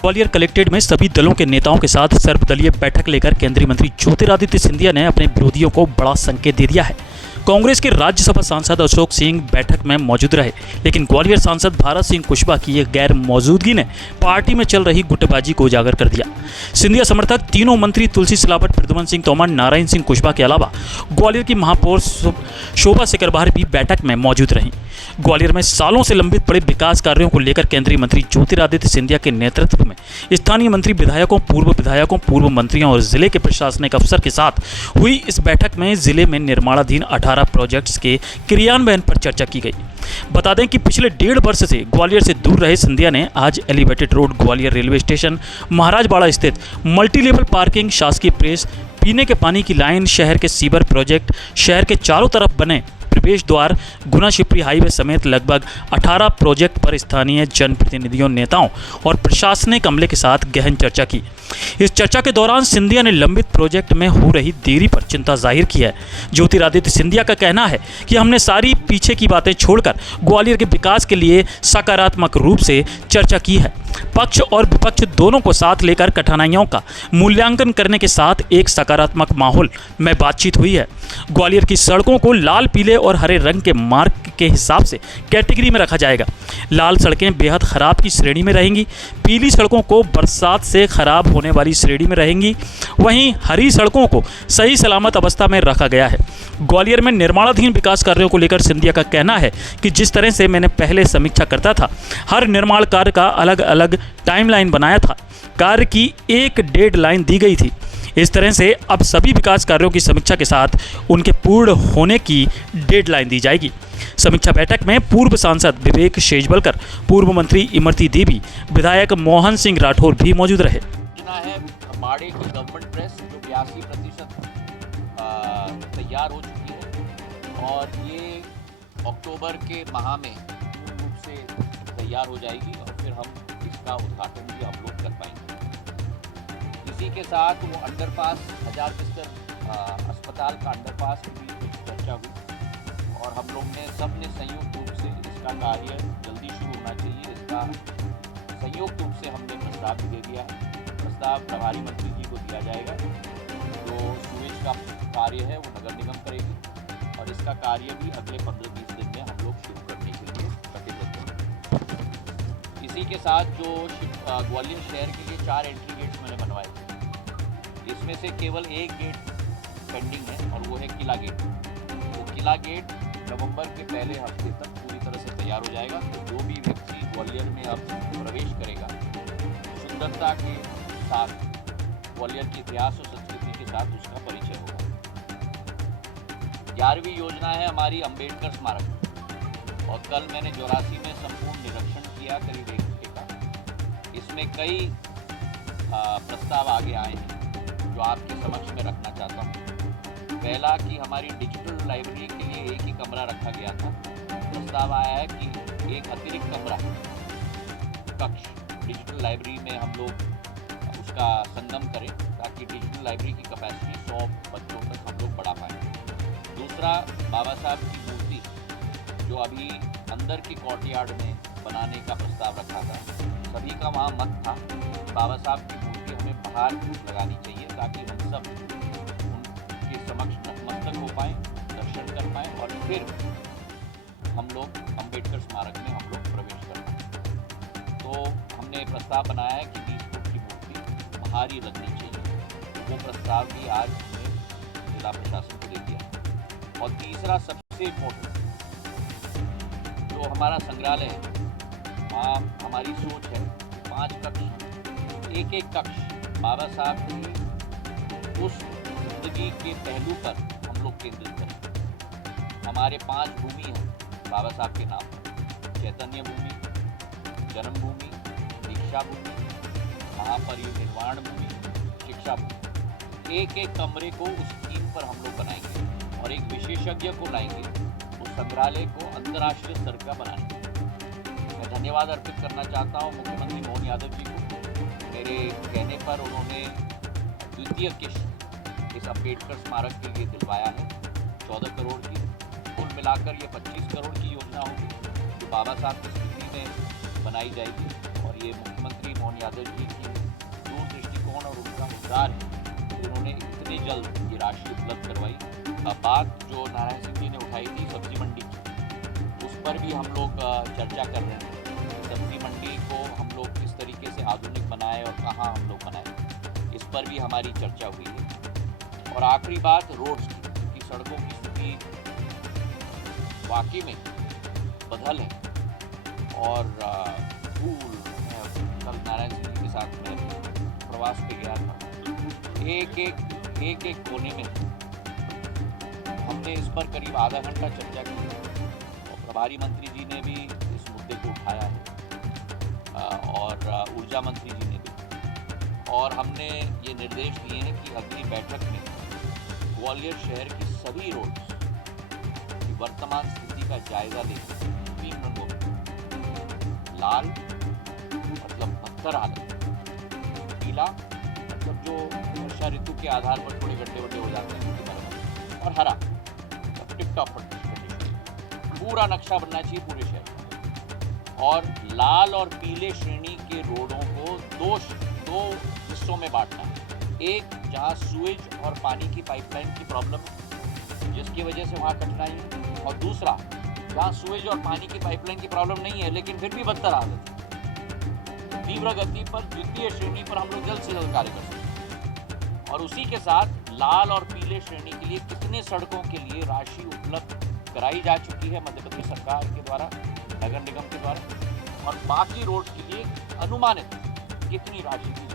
Gwalior collectorate में सभी दलों के नेताओं के साथ सर्वदलीय बैठक लेकर केंद्रीय मंत्री ज्योतिरादित्य सिंधिया ने अपने विरोधियों को बड़ा संकेत दे दिया है। कांग्रेस के राज्यसभा सांसद अशोक सिंह बैठक में मौजूद रहे, लेकिन ग्वालियर सांसद भारत सिंह कुशवाहा की गैर मौजूदगी ने पार्टी में चल रही गुटबाजी को उजागर कर दिया। सिंधिया समर्थक तीनों मंत्री तुलसी सिलावट, प्रद्युमन सिंह तोमर, नारायण सिंह कुशवाहा के अलावा ग्वालियर की महापौर शोभा सिकरबार भी बैठक में मौजूद रहीं। ग्वालियर में सालों से लंबित पड़े विकास कार्यों को लेकर केंद्रीय मंत्री ज्योतिरादित्य सिंधिया के नेतृत्व में स्थानीय मंत्री, विधायकों, पूर्व मंत्रियों और जिले के प्रशासनिक अफसर के साथ हुई इस बैठक में जिले में निर्माणाधीन 18 प्रोजेक्ट्स के क्रियान्वयन पर चर्चा की गई। बता दें कि पिछले 1.5 वर्ष से ग्वालियर से दूर रहे सिंधिया ने आज elevated road, Gwalior railway station, Maharajbada स्थित मल्टीलेवल पार्किंग, शासकीय प्रेस, पीने के पानी की लाइन, शहर के सीवर प्रोजेक्ट, शहर के चारों तरफ बने प्रवेश द्वार, गुना शिवपुरी हाईवे समेत लगभग 18 प्रोजेक्ट पर स्थानीय जनप्रतिनिधियों, नेताओं और प्रशासनिक अमले के साथ गहन चर्चा की। इस चर्चा के दौरान सिंधिया ने लंबित प्रोजेक्ट में हो रही देरी पर चिंता जाहिर की है। ज्योतिरादित्य सिंधिया का कहना है कि हमने सारी पीछे की बातें छोड़कर ग्वालियर के विकास के लिए सकारात्मक रूप से चर्चा की है। पक्ष और विपक्ष दोनों को साथ लेकर कठिनाइयों का मूल्यांकन करने के साथ एक सकारात्मक माहौल में बातचीत हुई है। ग्वालियर की सड़कों को लाल, पीले और हरे रंग के मार्क के हिसाब से कैटेगरी में रखा जाएगा। लाल सड़कें बेहद खराब की श्रेणी में रहेंगी, पीली सड़कों को बरसात से खराब होने वाली श्रेणी में रहेंगी, वहीं हरी सड़कों को सही सलामत अवस्था में रखा गया है। ग्वालियर में निर्माणाधीन विकास कार्यों को लेकर सिंधिया का कहना है कि जिस तरह से मैंने पहले समीक्षा करता था, हर निर्माण कार्य का अलग अलग टाइमलाइन बनाया था, कार्य की एक डेडलाइन दी गई थी। इस तरह से अब सभी विकास कार्यों की समीक्षा के साथ उनके पूर्ण होने की डेडलाइन दी जाएगी। समीक्षा बैठक में पूर्व सांसद विवेक शेजवलकर, पूर्व मंत्री इमरती देवी, विधायक मोहन सिंह राठौर भी मौजूद रहे। है माड़े की गवर्नमेंट प्रेस जो 82% तैयार हो चुकी है और ये अक्टूबर के माह में पूर्ण रूप से तैयार हो जाएगी और फिर हम इसका उद्घाटन भी हम लोग कर पाएंगे। इसी के साथ वो अंडरपास 1000 बिस्तर अस्पताल का अंडरपास की भी कुछ चर्चा हुई और हम लोग ने सबने संयुक्त रूप से इसका कार्य जल्दी शुरू होना चाहिए, इसका संयुक्त रूप से हमने प्रस्ताव भी दे दिया है। प्रस्ताव प्रभारी मंत्री जी को दिया जाएगा। जो सुएज का कार्य है वो नगर निगम करेगी और इसका कार्य भी अगले 15-20 दिन में हम लोग शुरू करने के लिए प्रतिबद्ध हैं। इसी के साथ जो ग्वालियर शहर के लिए 4 एंट्री गेट्स मैंने बनवाए, इसमें से केवल एक गेट पेंडिंग है और वो है किला गेट। वो किला गेट नवंबर के पहले हफ्ते तक पूरी तरह से तैयार हो जाएगा। तो जो भी व्यक्ति ग्वालियर में अब प्रवेश करेगा, सुंदरता के साथ, ग्वालियर के इतिहास और संस्कृति के साथ उसका परिचय होगा। 11वीं योजना है हमारी अम्बेडकर स्मारक और कल मैंने 84 में संपूर्ण निरीक्षण किया, करीब 1 घंटे का। इसमें कई प्रस्ताव आगे आए हैं जो आपके समक्ष में रखना चाहता हूँ। पहला कि हमारी डिजिटल लाइब्रेरी के लिए एक ही कमरा रखा गया था, प्रस्ताव आया है कि एक अतिरिक्त कमरा कक्ष डिजिटल लाइब्रेरी में हम लोग उसका संगम करें ताकि डिजिटल लाइब्रेरी की कैपेसिटी 100 बच्चों तक हम लोग बढ़ा पाएँ। दूसरा, बाबा साहब की मूर्ति जो अभी अंदर की कोर्टयार्ड में बनाने का प्रस्ताव रखा था, सभी का वहाँ मत था। बाबा साहब की मूर्ति हमें बाहर लगानी चाहिए ताकि हम सब उनके समक्ष नतमस्तक हो पाएँ, दर्शन कर पाएँ और फिर हम लोग अम्बेडकर स्मारक में हम लोग प्रवेश कर पाएँ। तो हमने प्रस्ताव बनाया है कि 20 फुट की मूर्ति बाहर ही लगनी चाहिए। वो प्रस्ताव भी आज हमने जिला प्रशासन को दे दिया। और तीसरा सबसे इम्पोर्टेंट, जो हमारा संग्रहालय है, वहाँ हमारी सोच है 5 कक्ष, एक कक्ष बाबा साहब की उस जिंदगी के पहलू पर हम लोग केंद्रित करें। हमारे 5 भूमि हैं बाबा साहब के नाम, चैतन्य भूमि, जन्मभूमि, दीक्षा भूमि, महापरिनिर्वाण भूमि, शिक्षा भूमि। एक कमरे को उस थीम पर हम लोग बनाएंगे और एक विशेषज्ञ को लाएंगे उस संग्रहालय को अंतर्राष्ट्रीय स्तर का बनाने। मैं धन्यवाद अर्पित करना चाहता हूँ मुख्यमंत्री मोहन यादव जी को। मेरे कहने पर उन्होंने द्वितीय किस्त इस अम्बेडकर स्मारक के लिए दिलवाया है 14 करोड़ की। कुल मिलाकर ये 25 करोड़ की योजना होगी जो बाबा साहब की स्मृति में बनाई जाएगी और ये मुख्यमंत्री मोहन यादव जी की दूर दृष्टिकोण और उनका मुद्दार है कि उन्होंने इतने जल्द ये राशि उपलब्ध करवाई। बात जो नारायण सिंह जी ने उठाई थी सब्जी मंडी की, उस पर भी हम लोग चर्चा कर रहे हैं। सब्जी मंडी को हम लोग किस तरीके से आधुनिक बनाए और कहाँ हम लोग बनाए, इस पर भी हमारी चर्चा हुई है। और आखिरी बात रोड्स की सड़कों की स्थिति वाकई में बदहल है और धूल, कल नारायण सिंह जी के साथ मैं प्रवास पे गया था, एक एक कोने में हमने इस पर करीब आधा घंटा चर्चा की और प्रभारी मंत्री जी ने भी इस मुद्दे को उठाया है और ऊर्जा मंत्री जी ने भी, और हमने ये निर्देश दिए हैं कि अगली बैठक में ग्वालियर शहर की सभी रोड्स की वर्तमान स्थिति का जायजा लेकर 3 रंगों में, लाल मतलब बदतर हालत, पीला मतलब जो वर्षा ऋतु के आधार पर थोड़े गड्ढे वड्ढे हो जाते हैं उनकी मरम्मत, और हरा मतलब टिप टॉप कंडीशन। पूरा नक्शा बनना चाहिए पूरे शहर में। और लाल और पीले श्रेणी के रोडों को दो हिस्सों में बांटना है। एक जहाँ सुएज और पानी की पाइपलाइन की प्रॉब्लम है जिसकी वजह से वहाँ कठिनाई है, और दूसरा जहाँ सुएज और पानी की पाइपलाइन की प्रॉब्लम नहीं है लेकिन फिर भी बदतर हालत है, तीव्र गति पर द्वितीय श्रेणी पर हम लोग जल्द से जल्द कार्य कर सकते हैं। और उसी के साथ लाल और पीले श्रेणी के लिए कितने सड़कों के लिए राशि उपलब्ध कराई जा चुकी है मध्य प्रदेश सरकार के द्वारा, नगर निगम के द्वारा, और बाकी रोड के लिए अनुमानित कितनी राशि की